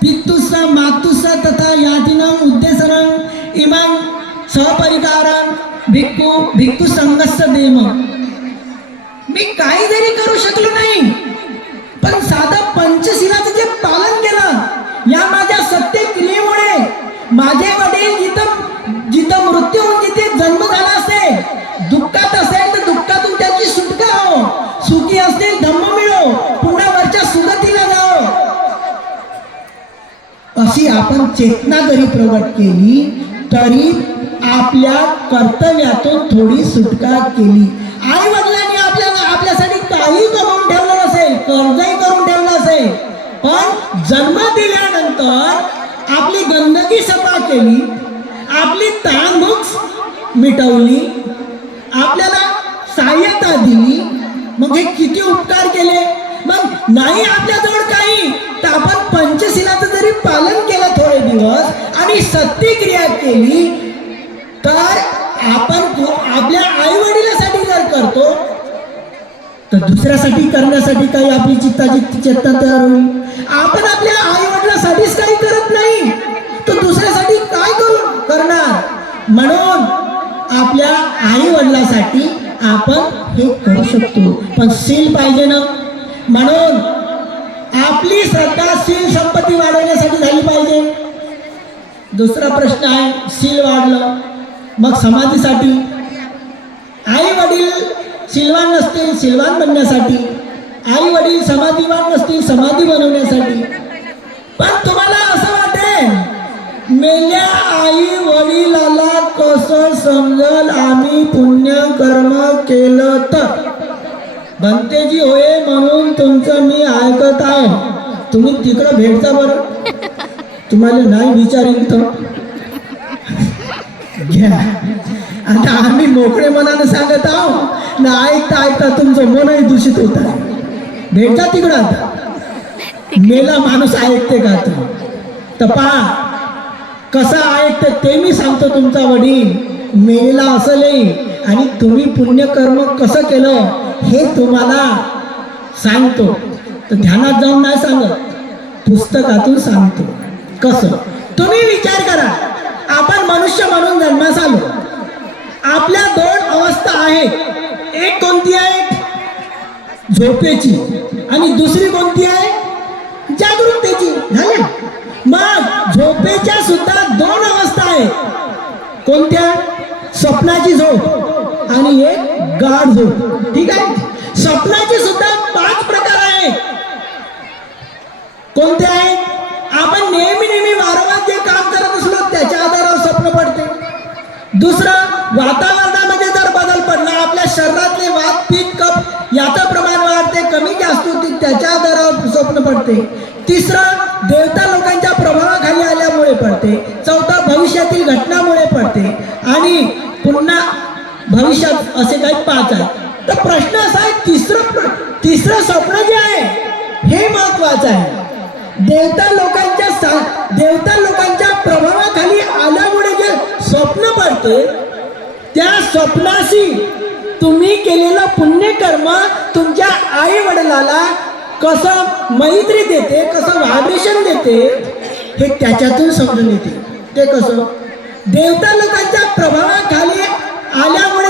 पित्तुस्सा मातुस्सा तथा यातिनं उद्देशनं इमं सहपरिकारां भिक्खू भिक्खू संघस्य देम। मी काही जरी करू शकलो नाही पण साधं पंचशिला अशी आपण चेतना जरी प्रगट केली तरी आपल्या कर्तव्यातून थोडी सुटका केली. आई वडिलांनी आपल्याला आपल्यासाठी काही करून ठेवलं नसेल कर्जही करून ठेवलं असेल पण जन्म दिल्यानंतर आपली गंदगी सफा केली आपली ताणभूक मिटवली आपल्याला सहाय्यता दिली मग हे किती उपकार केले? मग नाही आपल्याजवळ काही. तर आपण पंचशिलाचं जरी पालन केलं थोडे दिवस आणि सत्यक्रिया केली तर आपण आपल्या आई वडिलासाठी जर करतो तर दुसऱ्यासाठी करण्यासाठी काही आपली चित्ताची चेतना तयार होईल. आपण आपल्या आई वडिलासाठीच काही करत नाही तर दुसऱ्यासाठी काय करू करणार? म्हणून आपल्या आई वडिलासाठी आपण हे करू शकतो. पण सील पाहिजे ना. म्हणून आपली श्रद्धा सील संपत्ती वाढवण्यासाठी झाली पाहिजे. दुसरा प्रश्न आहे सील वाढलं मग समाधीसाठी? आई वडील सिलवान नसतील सिलवान बनण्यासाठी. आई वडील समाधीवान नसतील समाधी बनवण्यासाठी. पण तुम्हाला असं वाटेल मेल्या आई वडिलाला कसं समजल? आम्ही पुण्य कर्म केलं तर. भंतेजी होय म्हणून तुमचं मी ऐकत आहे. तुम्ही तिकडं भेटता बरं. तुम्हाला नाही विचारेन तर. घ्या. आता आम्ही मोकळे मनानं सांगत आहो ना ऐकता ऐकता तुमचं मनही दूषित होत आहे. भेटता तिकडं आता. मेला माणूस ऐकते का तू तर पहा कसा ऐकते ते मी सांगतो तुमचा वडील. मेलेला असलही आणि तुम्ही पुण्यकर्म कसं केलं? हे तुम्हाला सांगतो. तर ध्यानात जाऊन नाही सांगत पुस्तकातून सांगतो. कसं? तुम्ही विचार करा. आपण मनुष्य म्हणून जन्मास आलो. आपल्या दोन अवस्था आहेत. एक कोणती आहे? झोपेची. आणि दुसरी कोणती आहे? जागरूकतेची झाले? मग झोपेच्या सुद्धा दोन अवस्था आहेत. कोणत्या? स्वप्नाची झोप. आणि एक गाढ झोप ठीक आहे? स्वप्नाचे सुद्धा पाच प्रकार आहेत. कोणते आहेत? आपण नेहमी नेहमी वारंवार जे काम करत असलो त्याच्या आधारावर स्वप्न पडते. दुसरं वातावरणामध्ये जर बदल पडला आपल्या शरीरातले वात पीत कप याचं प्रमाण वाढते कमी जास्त होते त्याच्या आधारावर स्वप्न पडते. तिसरं देवता लोकांच्या प्रभावाखाली आल्यामुळे पडते. आयुष्यात असे काही पाच आहेत. तर प्रश्न असा आहे तिसरं तिसरं स्वप्न जे आहे हे महत्वाचं आहे. देवता लोकांच्या सा- देवता लोकांच्या प्रभावाखाली आल्यामुळे जे स्वप्न पडते त्या स्वप्नाशी तुम्ही केलेलं पुण्यकर्म तुमच्या आई वडिलाला कसं मैत्री देते कसं व्हायब्रेशन देते हे त्याच्यातून समजून येते. ते कसं? देवता लोकांच्या प्रभावाखाली आल्यामुळे